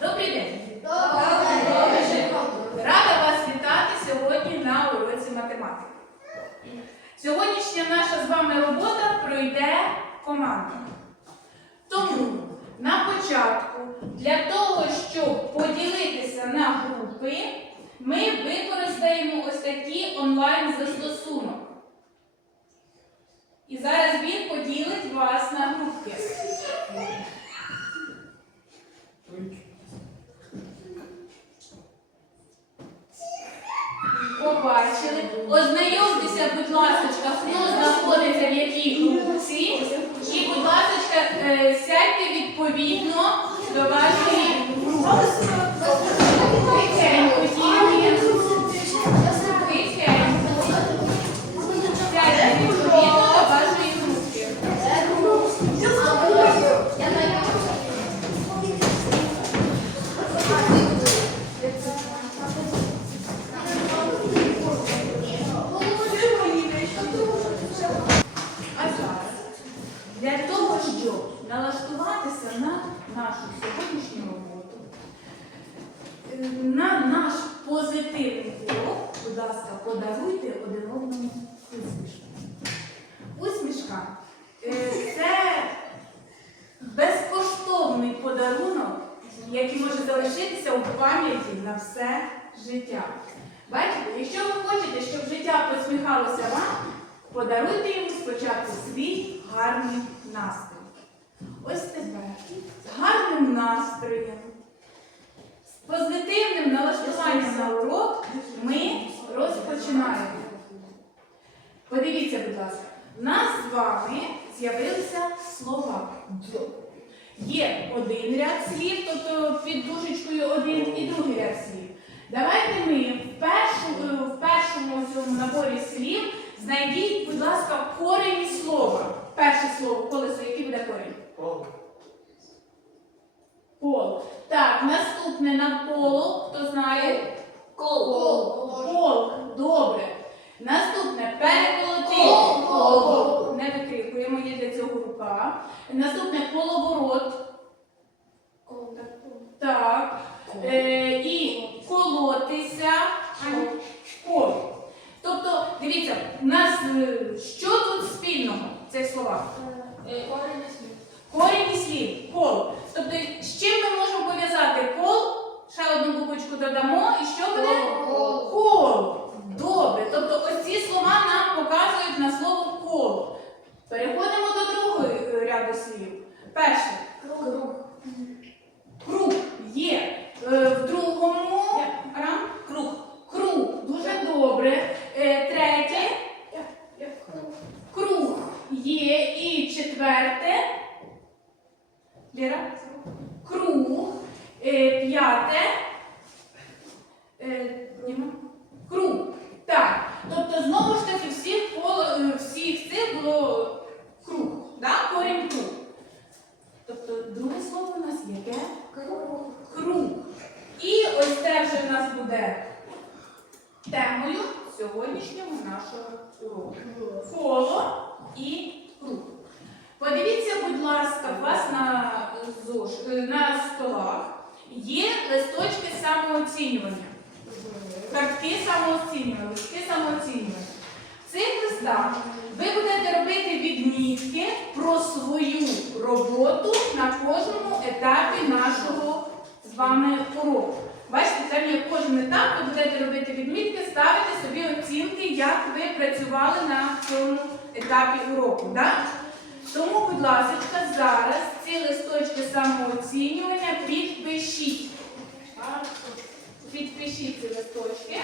Добрий день! Добрий Рада вас вітати сьогодні на уроці математики. Сьогоднішня наша з вами робота пройде командно. Тому на початку, для того, щоб поділитися на групи, ми використаємо ось такий онлайн-застосунок. І зараз він поділить вас на групки. Побачили. Ознайомтеся, будь ласка, хто знаходиться в якій групці. І, будь ласка, е, сядьте відповідно до вашої групи. Тихенько, тільки. Тихенько. Сядьте відповідно до вашої групи. А зараз для того, щоб налаштуватися на нашу сьогоднішню роботу, на наш позитивний урок, будь ласка, подаруйте один одному усмішку. Усмішка е, це безкоштовний подарунок, який може залишитися у пам'яті на все життя. Бачите, якщо ви хочете, щоб життя посміхалося вам, подаруйте йому спочатку свій гарний настрій. Ось тепер з гарним настроєм, позитивним налаштуванням на урок ми розпочинаємо. Подивіться, будь ласка, в нас з вами з'явилися слова. Є один ряд слів, тобто під дужечкою один і другий ряд слів. Давайте ми в, першу, е, в першому цьому наборі слів знайдіть, будь ласка, корені слова. Перше слово колесо, який буде корінь? Пол. Так, наступне навколо, хто знає? Пол. Добре. Наступне переколотити. Коло. Не викрикуємо, є для цього рука. Наступне коловорот. Так. Е, і колотися. Кол. Тобто, дивіться, у нас е, що тут спільного в цих словах? Корінь і слів. Кол. Тобто, з чим ми можемо пов'язати кол? Ще одну буквочку додамо, і що буде? Кол. Кол. Добре. Тобто, ось ці слова нам показують на слово коло. Переходимо до другого е, ряду слів. Перше. Круг є. Е, В другому рам круг. Круг. Дуже добре. Е, Третє. Круг є. І четверте. Ліра? Круг. Е, П'яте. Е? Круг. Так. Тобто, знову ж таки, всіх, коло- е, всіх цих було круг. Да? Корінь круг. Тобто, друге слово у нас яке? Круг. І ось це вже в нас буде темою сьогоднішнього нашого уроку. Коло і круг. Подивіться, будь ласка, у вас на, ЗОЖ, е, на столах є листочки самооцінювання. Картки самооцінювання, листки самооцінювання. В цих листах ви будете робити відмітки про свою роботу на кожному етапі нашого з вами уроку. Бачите, там є кожен етап, ви будете робити відмітки, ставити собі оцінки, як ви працювали на цьому етапі уроку. Да? Тому, будь ласка, зараз ці листочки самооцінювання підпишіть. Підпишіть ці листочки,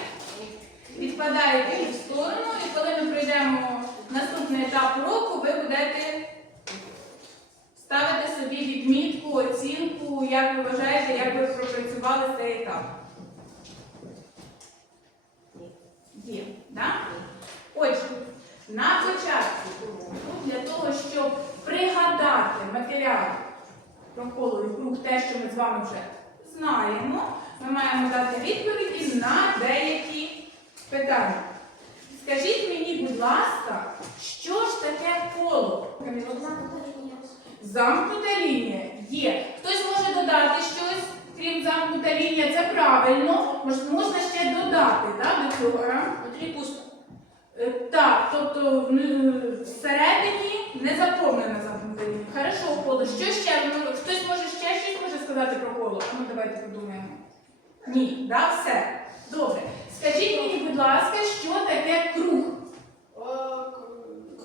відкладаєте в сторону, і коли ми пройдемо наступний етап уроку, ви будете ставити собі відмітку, оцінку, як ви вважаєте, як ви пропрацювали цей етап. Є, так? Отже, на початку уроку, для того, щоб пригадати матеріал про коло і круг, те, що ми з вами вже знаємо, ми маємо дати відповіді на деякі питання. Скажіть мені, будь ласка, що ж таке коло? Замкнута лінія є. Хтось може додати щось, крім замкнута лінія, це правильно. Мож- Можна ще додати да, до цього. Пусто. Е, Так, тобто е, всередині не заповнена замкнута лінія. Хорошо, коло. Що ще? Ну, Хтось може ще щось може сказати про коло? Ну давайте подумаємо. Ні, да, все. Добре. Скажіть мені, будь ласка, що таке круг?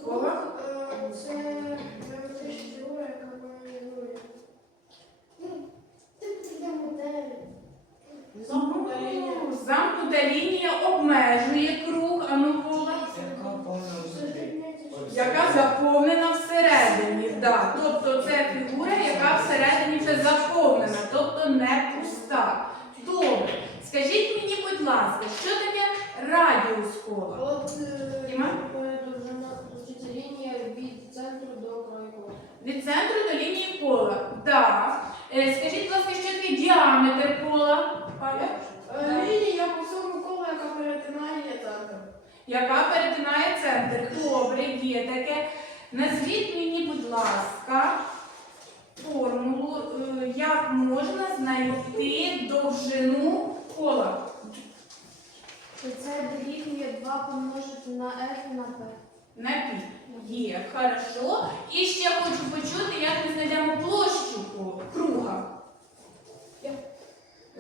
Круг е, це фігура, яка моделі. Замкнута лінія. Замкнута лінія обмежує круг, а ну. Яка заповнена всередині, да. Тобто це фігура, яка всередині вже заповнена, тобто не пуста. Добре. Скажіть мені, будь ласка, що таке радіус кола? От е, Діма? такої довжина це лінія від центру до краю кола. Від центру до лінії Е, скажіть, будь ласка, що таке діаметр кола? Е, Лінія по всьому колу, яка перетинає центр. яка перетинає центр. Добре, є таке. Назвіть мені, будь ласка, формулу, е, як можна знайти довжину кола. Це дорівнює 2 помножити на f на p. На пі. Є, хорошо. І ще хочу почути, як ми знайдемо площу круга.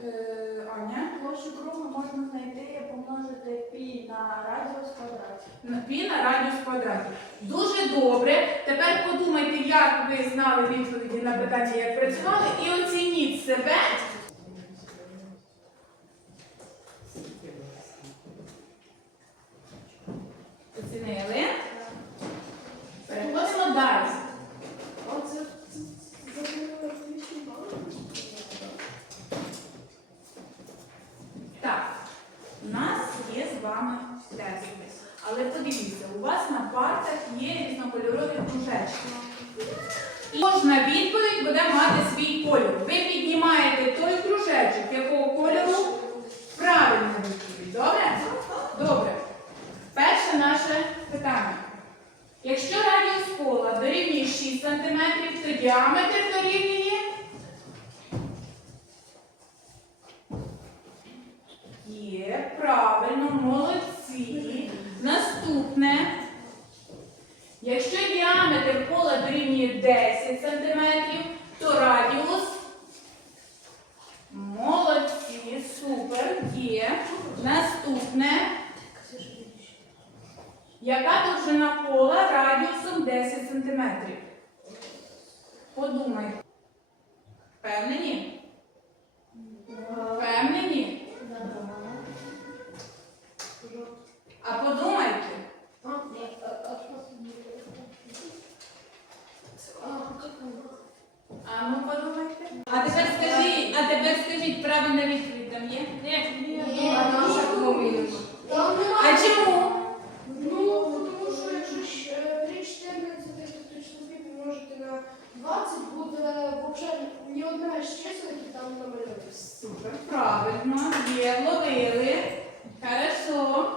Е, Аня? Площу круга можна знайти, помножити пі на радіус квадраті. На пі на радіус квадратів. Дуже добре. Тепер подумайте, як ви знали відповіді на питання, як працювали, і оцініть себе. 600 скажіть, правильна відповідь там є? Ні. Ні. А наша помилка. Там А немає. чому? Ну, тому що якщо ж, е, 3,14 тобто числові помножити на 20, буде взагалі ні одна з чисел, які там намальовані. Супер, правильно. Є, ловили. Хорошо.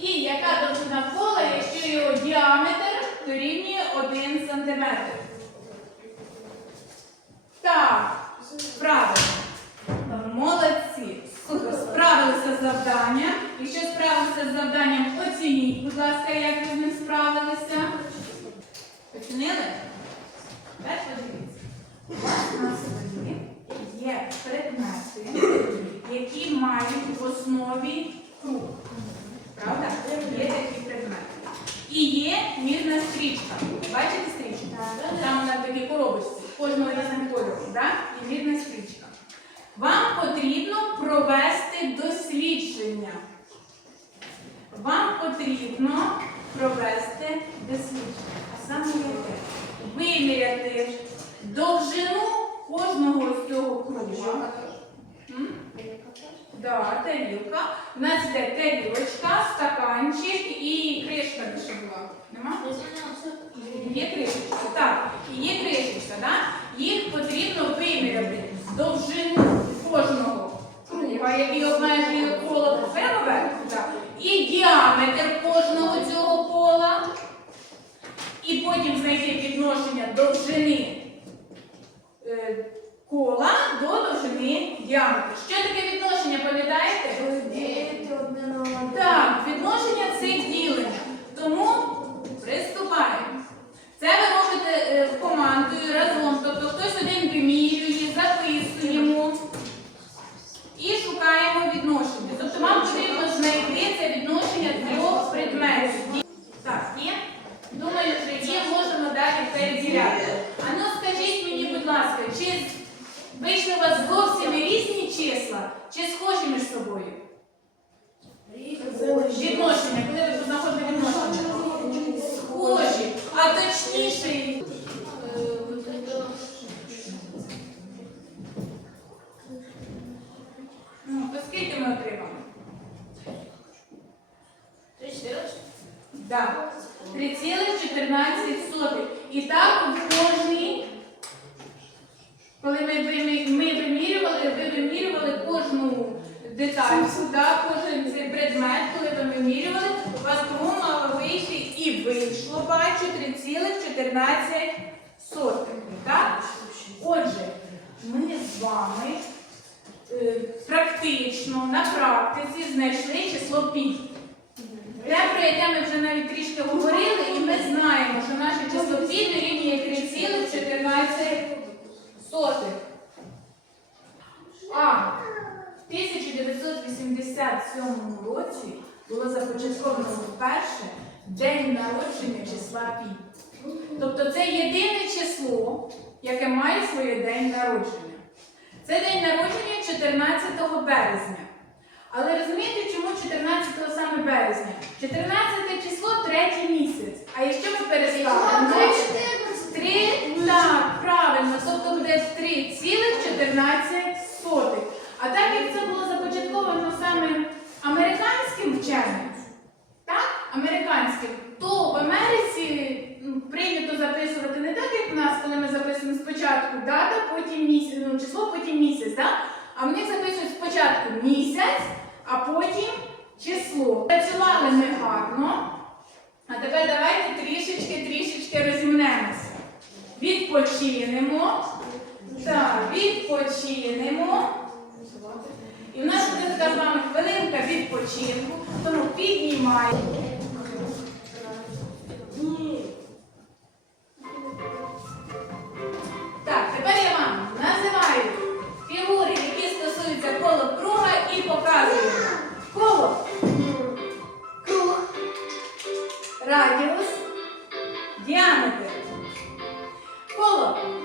І яка довжина кола, якщо його діаметр дорівнює 1 см? Так, правильно. Молодці. Супер, справилися з завданням. Якщо справилися з завданням, оцініть, будь ласка, як ви з ним справилися. Оцінили? Тепер подивіться. У вас на столі є предмети, які мають в основі круг. Правда? Є такі предмети. І є мірна стрічка. Бачите стрічку? Там на такій коробочці, кожного різним кольором, да? і мірна стрічка. Вам потрібно провести дослідження. Вам потрібно провести дослідження. А саме яке? Виміряти довжину кожного з цього круга. Да, тарілка. У нас йде тарілочка, стаканчик і кришка ще була. Нема? Є кришечка, так. І є кришечка, Да? Їх потрібно виміряти довжину кожного круга, який обмежує коло так. і діаметр кожного цього кола. І потім знайти відношення довжини е, кола 3,14. І так в кожній, коли ми, вимі- ми вимірювали, ви вимірювали кожну детальку, так, кожен цей предмет, коли ви вимірювали, у вас круг мало вийти і вийшло, бачу, 3,14. Так? Отже, ми з вами е, практично на практиці знайшли число пі. Те, про яке ми вже навіть трішки говорили, і ми знаємо, що наше число пі дорівнює 3,14. А в 1987 році було започатковано вперше день народження числа пі. Тобто це єдине число, яке має своє день народження. Це день народження 14 березня. Але розумієте, чому 14 саме березня? 14 число третій місяць. А якщо ми переставимо, Три, то чотирнадцять. 3, так, правильно, тобто буде 3,14. А так як це було започатковано саме американським вченим, так, американським, то в Америці м, прийнято записувати не так, як в нас, коли ми записуємо спочатку дата, потім місяць, ну, число, потім місяць, так? а в них записують спочатку місяць, а потім число. Працювали ми гарно. А тепер давайте трішечки, трішечки розімнемося. Відпочинемо. Так, відпочинемо. І в нас буде така з вами хвилинка відпочинку. Тому піднімаємо. Так, тепер я вам називаю фігури, які стосуються коло круга і показую. Коло. Круг. Радіус. Діаметр. Коло. Круг.